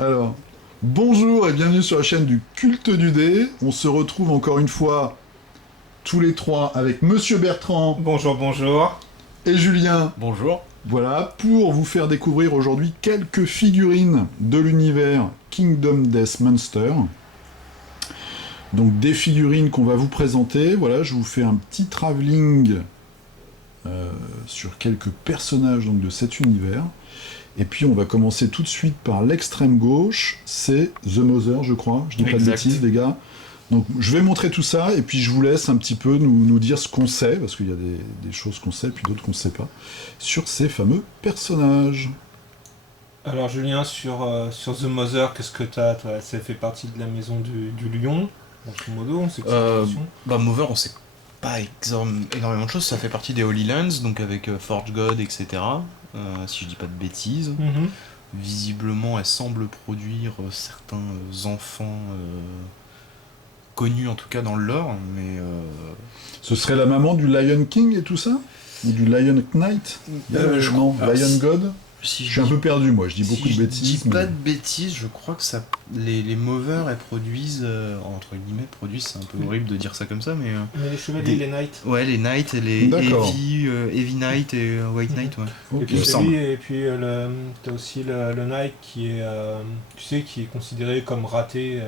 Alors, bonjour et bienvenue sur la chaîne du Culte du Dé. On se retrouve encore une fois, tous les trois, avec Monsieur Bertrand Bonjour, bonjour. et Julien. Bonjour. Voilà, pour vous faire découvrir aujourd'hui quelques figurines de l'univers Kingdom Death Monster. Donc des figurines qu'on va vous présenter. Voilà, je vous fais un petit travelling sur quelques personnages donc, de cet univers. Et puis on va commencer tout de suite par l'extrême gauche, c'est The Mother, je crois, je dis pas de Exact. bêtises les gars. Donc je vais montrer tout ça, et puis je vous laisse un petit peu nous dire ce qu'on sait, parce qu'il y a des choses qu'on sait, puis d'autres qu'on sait pas, sur ces fameux personnages. Alors Julien, sur The Mother, qu'est-ce que t'as toi? Ça fait partie de la maison du lion, grosso modo, on sait que c'est une tradition. Mover, on sait pas énormément de choses. Ça fait partie des Holy Lands, donc avec Forge God, etc. Si je dis pas de bêtises. Mhm. Visiblement, elle semble produire certains enfants connus en tout cas dans le lore, mais Ce serait la maman du Lion King et tout ça? Ou du Lion Knight? je Non, crois pas. Lion God? si Je suis un peu perdu moi, je dis beaucoup de je bêtises. dis pas mais- de bêtises, je crois que ça, les Movers, elles produisent, entre guillemets, c'est un peu horrible de dire ça comme ça, mais Mais les chevaliers, les knights. ouais, les Knights et les D'accord. Heavy Knight et White Knight, ouais. Ok. Et puis, Il me semble. et puis t'as aussi le knight qui est, tu sais, qui est considéré comme raté.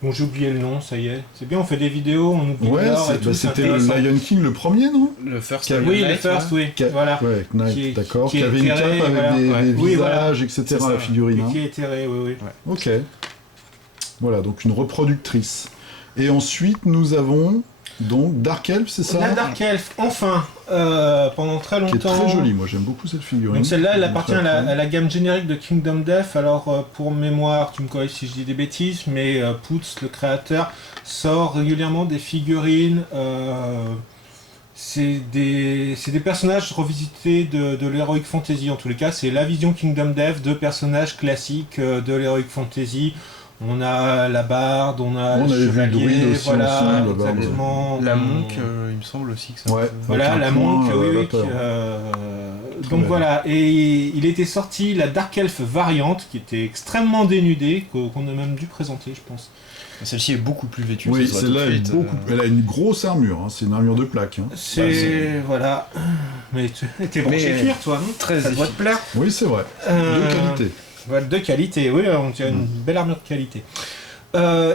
Bon, j'ai oublié le nom, ça y est. C'est bien, on fait des vidéos, on oublie Ouais, l'or et tout. c'est c'était le intéressant. Lion King le premier, non? Le First Qui a- Oui, Knight, le first, ouais. oui. Voilà. Ouais, Knight, Qui est- d'accord. qui Qui est avait une cape éthéré, avec voilà. des Ouais. Oui, voilà. visages, etc. C'est ça, la figurine. Et hein. qui est éthéré, oui, oui. Ok. Voilà, donc une reproductrice. Et ensuite, nous avons donc Dark Elf, c'est ça? La Dark Elf, enfin, pendant très Qui est longtemps. très jolie, moi j'aime beaucoup cette figurine. Donc celle-là, elle Donc, appartient ça, à la gamme générique de Kingdom Death. Alors pour mémoire, tu me corriges si je dis des bêtises, mais Poots, le créateur, sort régulièrement des figurines. C'est des personnages revisités de l'Heroic Fantasy en tous les cas. C'est la vision Kingdom Death de personnages classiques de l'Heroic Fantasy. On a la barde, on a On le avait vu le chevalier, druide aussi voilà, ensemble, la barde. exactement. La On- monk, il me semble aussi que ça. Ouais. Voilà, Avec un la point, monk, oui, oui. vapeur. Donc belle. voilà, et il était sorti la Dark Elf variante qui était extrêmement dénudée, qu'on a même dû présenter, je pense. Celle-ci est beaucoup plus vêtue. Oui, ça se voit tout celle-là de est suite, beaucoup. Elle a une grosse armure, hein. C'est une armure de plaque. Hein. C'est. Voilà. Mais t'es branché Mais- cuir, toi, non Très Ça doit te plaire. Oui, c'est vrai. Euh, De qualité. Voilà, de qualité, oui, on dirait une belle armure de qualité.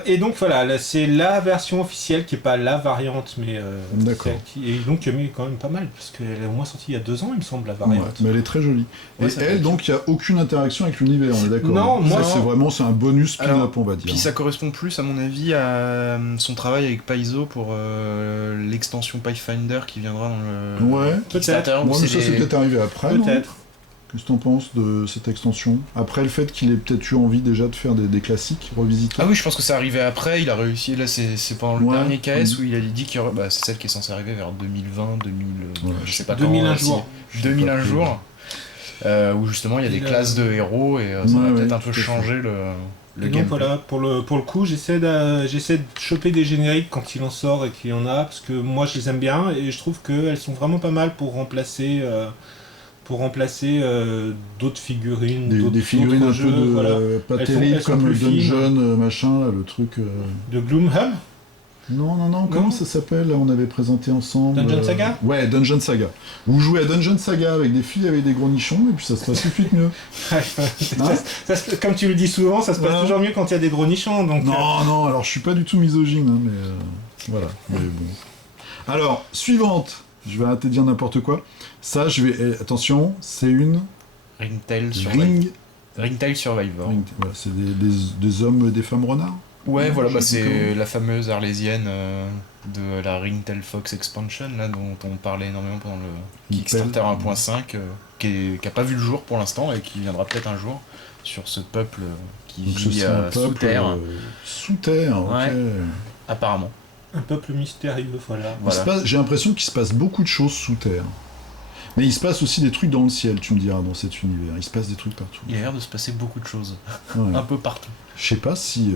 Et donc voilà, là, c'est la version officielle qui est pas la variante, mais D'accord. et donc qui a mis quand même pas mal, parce qu'elle est au moins sortie il y a 2 ans, il me semble, la Ouais, variante. mais elle est très jolie. Ouais, Et ça peut elle, être donc, il n'y a aucune interaction avec l'univers, on est d'accord? Non, Ça, moi, c'est non. vraiment c'est un bonus spin-up, Alors, on va dire. Puis ça correspond plus, à mon avis, à son travail avec Paizo pour l'extension Pathfinder qui viendra dans le Ouais. Kickstarter. Moi, où mais c'est ça, c'est les- peut-être arrivé après, non? Peut-être. Qu'est-ce que t'en penses de cette extension? Après le fait qu'il ait peut-être eu envie déjà de faire des classiques revisités. Ah oui, je pense que c'est arrivé après, il a réussi, là c'est pendant le Ouais. dernier KS où il a dit qu'il y aurait... Bah, c'est celle qui est censée arriver vers 2020, 2000... Ouais. je sais pas 2001 quand, jours. 2001 jours, où justement il y a des Il a- classes de héros et ça Ouais, va peut-être ouais, un peu tout à fait. changer le Et donc gameplay. voilà, pour le coup, j'essaie de choper des génériques quand il en sort et qu'il y en a, parce que moi je les aime bien et je trouve qu'elles sont vraiment pas mal pour remplacer d'autres figurines, Des figurines d'autres un jeux, peu de, voilà. pas Elles sont- terribles elles sont comme plus Dungeon, machin, là, le truc. De Gloomhub. Non, comment ça s'appelle? Là, on avait présenté ensemble. Dungeon Saga. Ouais, Dungeon Saga. Vous jouez à Dungeon Saga avec des filles avec des gros nichons et puis ça se passe tout de suite mieux. Comme tu le dis souvent, ça se passe Ouais. toujours mieux quand il y a des gros nichons. Donc, Non, alors je suis pas du tout misogyne, hein, mais voilà. Mais bon. Alors, suivante. Je vais arrêter de dire n'importe quoi. Ça, attention, c'est une Ringtail Survivor. ring. Survivor. Voilà, c'est des hommes, des femmes renards. Ouais, voilà, Je bah, sais c'est la fameuse arlésienne de la Ringtail Fox Expansion, là, dont on parlait énormément pendant le Kickstarter 1.5, qui a pas vu le jour pour l'instant et qui viendra peut-être un jour sur ce peuple qui Donc ce vit serait un sous peuple terre, sous terre. Ok. Ouais. apparemment. un peuple mystérieux, voilà. Voilà. J'ai l'impression qu'il se passe beaucoup de choses sous terre. Mais il se passe aussi des trucs dans le ciel, tu me diras, dans cet univers. Il se passe des trucs partout. Il a l'air de se passer beaucoup de choses, Ouais. un peu partout. Je sais pas s'ils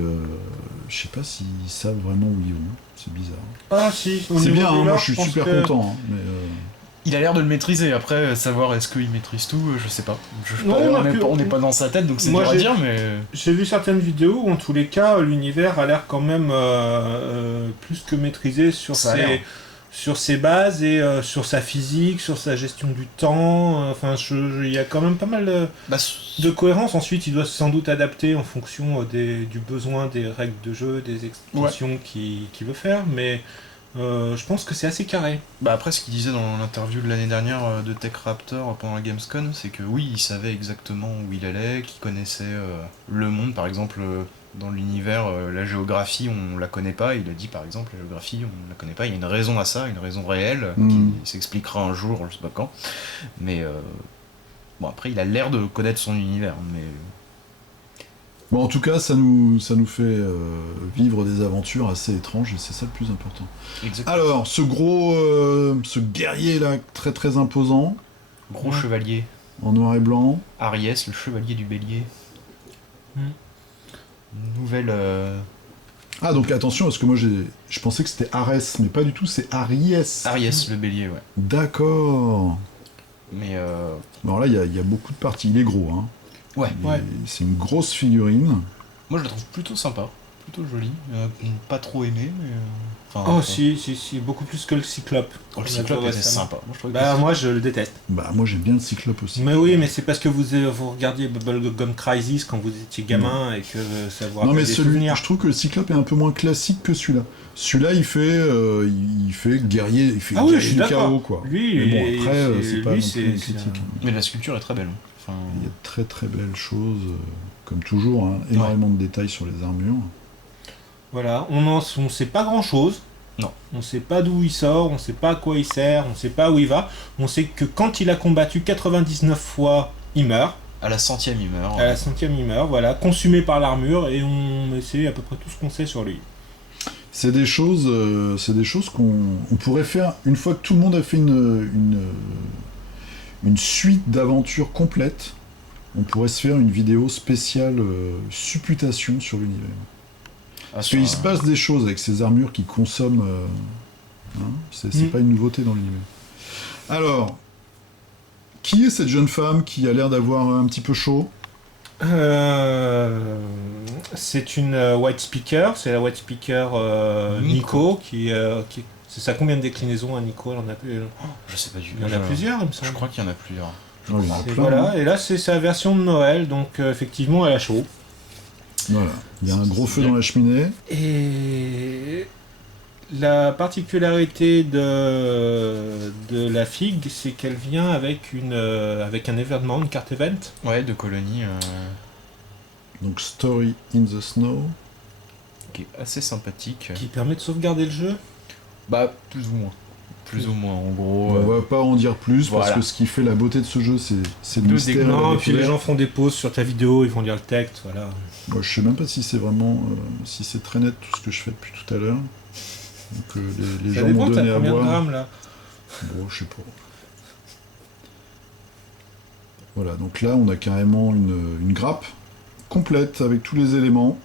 savent vraiment où ils vont. C'est bizarre. Ah si, au C'est niveau bien, du hein, moi lore, je suis pense super que content. Hein, mais Il a l'air de le maîtriser. Après, savoir est-ce qu'il maîtrise tout, je sais pas. Non, On n'est pas dans sa tête, donc c'est dur à dire, mais... J'ai vu certaines vidéos où, en tous les cas, l'univers a l'air quand même plus que maîtrisé sur ses bases et sur sa physique, sur sa gestion du temps. Enfin, il y a quand même pas mal de cohérence. Ensuite, il doit sans doute adapter en fonction du besoin, des règles de jeu, des extensions qu'il veut faire, mais... je pense que c'est assez carré. Bah après, ce qu'il disait dans l'interview de l'année dernière de Tech Raptor pendant la Gamescom, c'est que oui, il savait exactement où il allait, qu'il connaissait le monde, par exemple, dans l'univers, la géographie, on la connaît pas. Il a dit, par exemple, la géographie, on la connaît pas. Il y a une raison à ça, une raison réelle, qui s'expliquera un jour, je sais pas quand. Mais bon, après, il a l'air de connaître son univers, mais... Bon, en tout cas, ça nous fait vivre des aventures assez étranges et c'est ça le plus important. Exactement. Alors, ce guerrier là, très très imposant. Gros chevalier. En noir et blanc. Ariès, le chevalier du bélier. Nouvelle... Ah, donc attention, parce que moi je pensais que c'était Arès, mais pas du tout, c'est Ariès. Ariès, le bélier, ouais. D'accord. Mais Alors là, il y a beaucoup de parties, il est gros, hein. Ouais. C'est une grosse figurine. Moi je la trouve plutôt sympa, plutôt jolie. Pas trop aimé, mais. Si, beaucoup plus que le Cyclope. Le Cyclope c'est sympa. Moi je le déteste. Bah moi j'aime bien le Cyclope aussi. Mais oui, mais c'est parce que vous regardiez Bubblegum Crisis quand vous étiez gamin et que ça vous rappelle des souvenirs. Je trouve que le Cyclope est un peu moins classique que celui-là. Celui-là il fait guerrier, il fait guerrier du chaos quoi. Lui, mais bon après c'est pas non plus une critique. Mais la sculpture est très belle. Il y a de très très belles choses, comme toujours, hein, énormément de détails sur les armures. Voilà, on sait pas grand chose. Non. On sait pas d'où il sort, on sait pas à quoi il sert, on sait pas où il va. On sait que quand il a combattu 99 fois, il meurt. À la 100e, il meurt. À la 100e, il meurt, voilà, consumé par l'armure, et c'est à peu près tout ce qu'on sait sur lui. C'est des choses qu'on pourrait faire une fois que tout le monde a fait une suite d'aventures complètes. On pourrait se faire une vidéo spéciale supputation sur l'univers. Parce qu'il se passe des choses avec ces armures qui consomment... c'est pas une nouveauté dans l'univers. Alors, qui est cette jeune femme qui a l'air d'avoir un petit peu chaud ? C'est une white speaker, c'est la white speaker Nico qui c'est ça, combien de déclinaisons à Nico? Elle en a plus. Je sais pas du tout. Il y en a plusieurs, il me semble. Je crois qu'il y en a plusieurs. Voilà, et là c'est sa version de Noël, donc effectivement elle a chaud. Voilà, il y a un gros feu dans la cheminée. Et la particularité de la figue, c'est qu'elle vient avec un événement, une carte event. Ouais, de colonie. Donc Story in the Snow. Qui est assez sympathique. Qui permet de sauvegarder le jeu. Bah, plus ou moins. Plus ou moins, en gros. On va pas en dire plus, parce que ce qui fait la beauté de ce jeu, c'est le mystère. Non, et puis les gens font des pauses sur ta vidéo, ils vont lire le texte, voilà. Moi, je sais même pas si c'est vraiment... si c'est très net tout ce que je fais depuis tout à l'heure. Donc les gens m'ont donné à boire. Combien de grammes, là ? Bon, je sais pas. Voilà, donc là, on a carrément une grappe complète avec tous les éléments.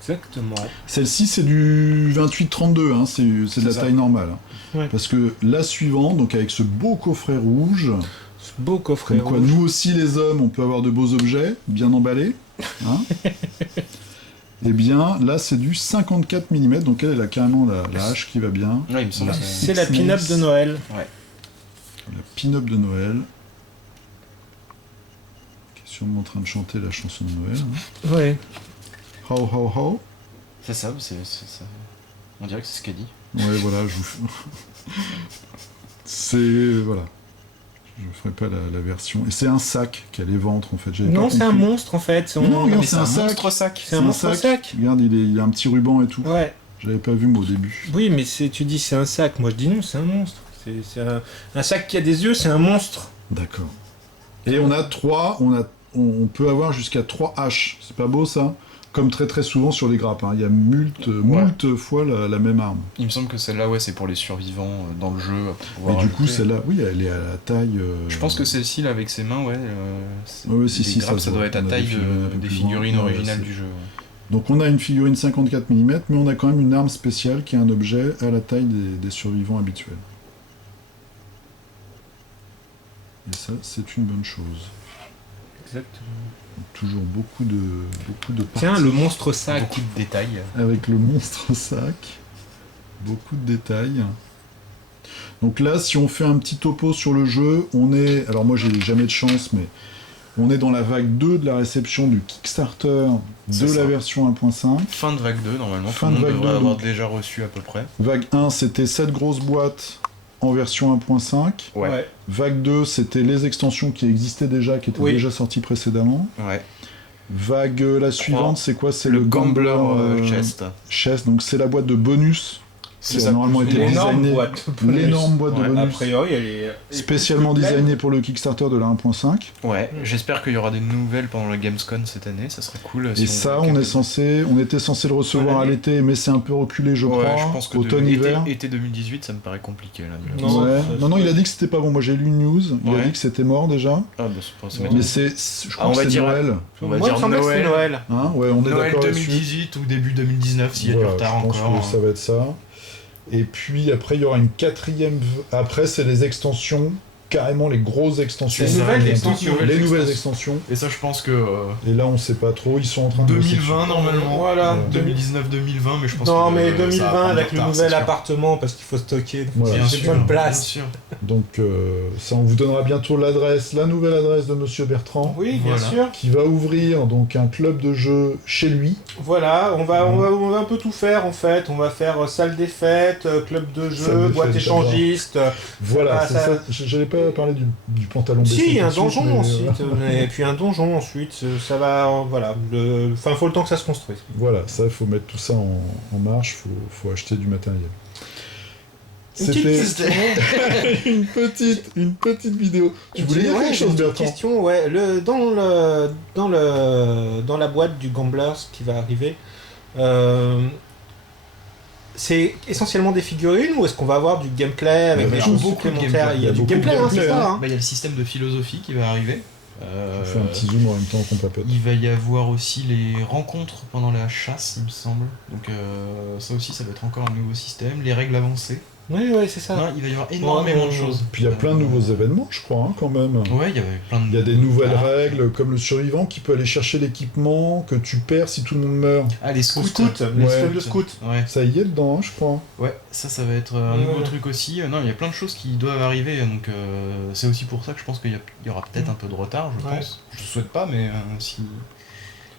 Exactement. Celle-ci, c'est du 28-32, hein, c'est de la taille normale. Ouais. Parce que la suivante, donc avec ce beau coffret rouge, comme quoi, nous aussi les hommes, on peut avoir de beaux objets, bien emballés. Hein. Et bien, là, c'est du 54 mm, donc elle a carrément la hache qui va bien. Ouais, il me semble. C'est la pin-up de Noël. Ouais. La pin-up de Noël. Qui est sûrement en train de chanter la chanson de Noël. Hein. Ouais. How, how, how. C'est ça, c'est ça. On dirait que c'est ce qu'elle dit. Ouais, voilà, je vous... c'est... voilà. Je ferai pas la version. Et c'est un sac qui a les ventres, en fait. Non, c'est un monstre, en fait. Non, regarde, c'est un sac. C'est un monstre sac. Regarde, il a un petit ruban et tout. Ouais. J'avais pas vu, moi, au début. Oui, mais tu dis c'est un sac. Moi, je dis non, c'est un monstre. C'est un sac qui a des yeux, c'est un monstre. D'accord. Et on a on peut avoir jusqu'à 3 haches. C'est pas beau, ça ? Comme très très souvent sur les grappes, hein. Il y a moult fois la même arme. Il me semble que celle-là, ouais, c'est pour les survivants dans le jeu. Et du coup, celle-là, oui, elle est à la taille... Je pense que celle-ci, là, avec ses mains, ouais... si, grappes, ça doit être à taille des figurines originales du jeu. Donc on a une figurine 54 mm, mais on a quand même une arme spéciale qui est un objet à la taille des survivants habituels. Et ça, c'est une bonne chose. Exactement. Toujours beaucoup de parties. Tiens, le monstre sac. Beaucoup de détails. Avec le monstre sac. Beaucoup de détails. Donc là, si on fait un petit topo sur le jeu, on est... Alors moi, j'ai jamais de chance, mais on est dans la vague 2 de la réception du Kickstarter de la version 1.5. Fin de vague 2, normalement. Fin tout le de monde vague devrait 2, avoir donc. déjà reçu à peu près. Vague 1, c'était cette grosse boîte en version 1.5. Ouais. Vague 2, c'était les extensions qui existaient déjà, qui étaient déjà sorties précédemment. Ouais. Vague, la suivante, c'est quoi? C'est le Gambler Gambler Chest. donc c'est la boîte de bonus. C'est qui a ça, normalement été l'énorme designée. boîte de bonus. L'énorme boîte de Ouais, bonus. A priori, elle est Spécialement designée pour le Kickstarter de la 1.5. Ouais, j'espère qu'il y aura des nouvelles pendant la Gamescom cette année, ça serait cool. Et ça, on était censé le recevoir à l'été, mais c'est un peu reculé, je crois. Je pense que automne-hiver. été 2018, ça me paraît compliqué là. Non, il a dit que c'était pas bon. Moi, j'ai lu une news. Il a dit que c'était mort déjà. Ah, bah, c'est pas Mais je crois que c'est Noël. On va Moi, il dire me semblait que c'était Noël. Hein, ouais, on est Noël d'accord là-dessus. 2018 ou début 2019 s'il y a du retard je pense encore. que ça va être ça. Et puis après, il y aura une quatrième... Après, c'est les extensions, carrément les grosses extensions. Les nouvelles extensions. Les nouvelles extensions. Et ça, je pense que... Et là, on sait pas trop, ils sont en train de... 2020 normalement. Voilà. 2019-2020, mais je pense que... Non, mais ça 2020 va prendre avec du le retard, nouvel c'est sûr. appartement parce qu'il faut stocker. Voilà. Bien sûr, de place. Bien sûr. Donc, ça, on vous donnera bientôt l'adresse, la nouvelle adresse de Monsieur Bertrand. Oui, bien Voilà. sûr. Qui va ouvrir donc un club de jeu chez lui. Voilà, on va un peu tout faire en fait. On va faire salle des fêtes, club de Salle jeu, des boîte fêtes, échangiste. Voilà, va, c'est ça- ça. J'allais pas parler du pantalon baissé. Si, tout un de suite, donjon mais, ensuite. Et puis un donjon ensuite. Ça va, voilà. Enfin, faut le temps que ça se construise. Voilà, ça, il faut mettre tout ça en marche, faut acheter du matériel. petite C'était une petite vidéo. Tu voulais dire quelque chose, une Bertrand? question, ouais. Dans la boîte du Gamblers qui va arriver, c'est essentiellement des figurines ou est-ce qu'on va avoir du gameplay avec Il y a des choses beaucoup de supplémentaires? gameplay. Il y a du beaucoup de gameplay, gameplay, c'est ça, hein. hein. Il y a le système de philosophie qui va arriver. On fait un petit zoom en même temps qu'on papote. Il va y avoir aussi les rencontres pendant la chasse, il me semble. Donc ça aussi, ça va être encore un nouveau système. Les règles avancées. Oui, c'est ça. Non, il va y avoir énormément de choses. Puis il y a plein de nouveaux événements, je crois, hein, quand même. Ouais, il y avait plein de... Il y a des nouvelles règles, comme le survivant qui peut aller chercher l'équipement que tu perds si tout le monde meurt. Ah, les scouts. Le système de scout. Ouais. Ça y est dedans, hein, je crois. Ouais, ça va être un nouveau truc aussi. Non, il y a plein de choses qui doivent arriver, donc c'est aussi pour ça que je pense qu'il y aura peut-être un peu de retard, je pense. Je souhaite pas, mais si...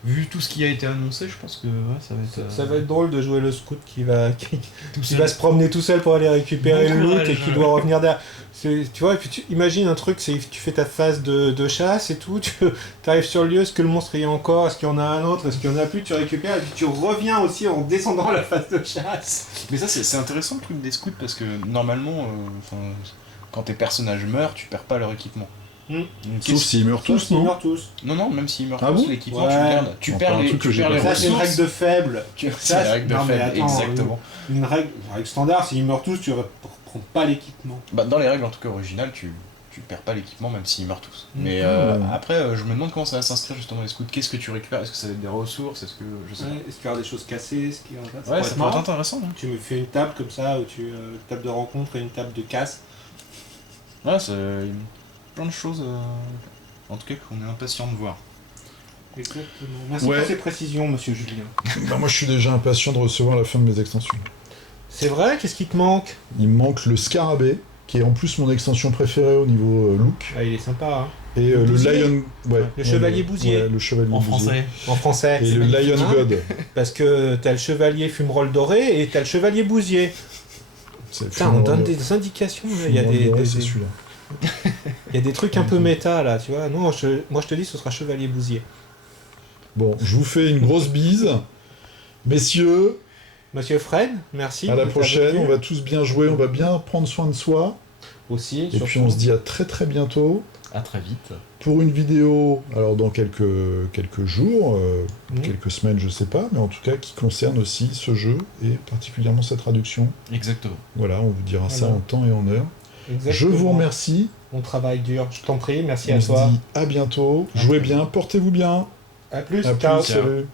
Vu tout ce qui a été annoncé, je pense que ça va être... Ça va être drôle de jouer le scout qui va seul. va se promener tout seul pour aller récupérer Bon le loot courage. et qui doit revenir derrière. Tu vois, et puis imagine un truc, c'est tu fais ta phase de chasse et tout, tu arrives sur le lieu, est-ce que le monstre il y a encore, est-ce qu'il y en a un autre, est-ce qu'il y en a plus, tu récupères et puis tu reviens aussi en descendant la phase de chasse. Mais ça, c'est intéressant le truc des scouts, parce que normalement, quand tes personnages meurent, tu perds pas leur équipement. Donc, Sauf s'ils meurent tous, Ils non? meurent tous. Non, même s'ils meurent Ah tous, bon l'équipement, Ouais. tu le gardes. Tu Encore perds un les, truc que tu j'ai perds pas les fait. Ça, c'est une ressources. règle de faible. C'est la règle de non, mais faible, attends, exactement. Une règle standard, s'ils meurent tous, tu reprends pas l'équipement. Bah, dans les règles, en tout cas originales, tu perds pas l'équipement, même s'ils meurent tous. Mais Ouais. après, je me demande comment ça va s'inscrire justement les scouts. Qu'est-ce que tu récupères? Est-ce que ça va être des ressources? Est-ce que... Je sais Est-ce qu'il y aura des choses cassées? Est-ce qu'il y aura... pas. Ouais, ça pourrait être intéressant. Hein. Tu me fais une table comme ça, où une table de rencontre et une table de casse. Ouais, c'est plein de choses, en tout cas, qu'on est impatient de voir. Exactement. Merci Ouais. pour ces précisions, monsieur Julien. Bah, moi, je suis déjà impatient de recevoir la fin de mes extensions. C'est vrai? Qu'est-ce qui te manque? Il me manque le Scarabée, qui est en plus mon extension préférée au niveau look. Ah, il est sympa, hein. Et le Bousier. Lion... Ouais, Le Chevalier Bousier. Ouais, le Chevalier En Bousier. français. En français. Et le magnifique, Lion hein. God. Parce que t'as le chevalier fumerole doré et t'as le chevalier bousier. C'est Putain, on donne des indications, là. Il y a c'est celui-là. il y a des trucs un peu méta, là, tu vois. Non, moi je te dis, ce sera chevalier bousier. Bon, je vous fais une grosse bise. Messieurs, Monsieur Fred, merci. à la d'être prochaine. venu. On va tous bien jouer, on va bien prendre soin de soi. Aussi, Et puis on se dit à très très bientôt À très vite. pour une vidéo, alors dans quelques jours, Mhm. quelques semaines, je sais pas, mais en tout cas qui concerne aussi ce jeu et particulièrement sa traduction. Exactement. Voilà, on vous dira ça Voilà. en temps et en heure. Exactement. Je vous remercie. On travaille dur, je t'en prie, merci On à se toi. dit à bientôt. Jouez bien, portez-vous bien. À plus, À ciao. plus, salut.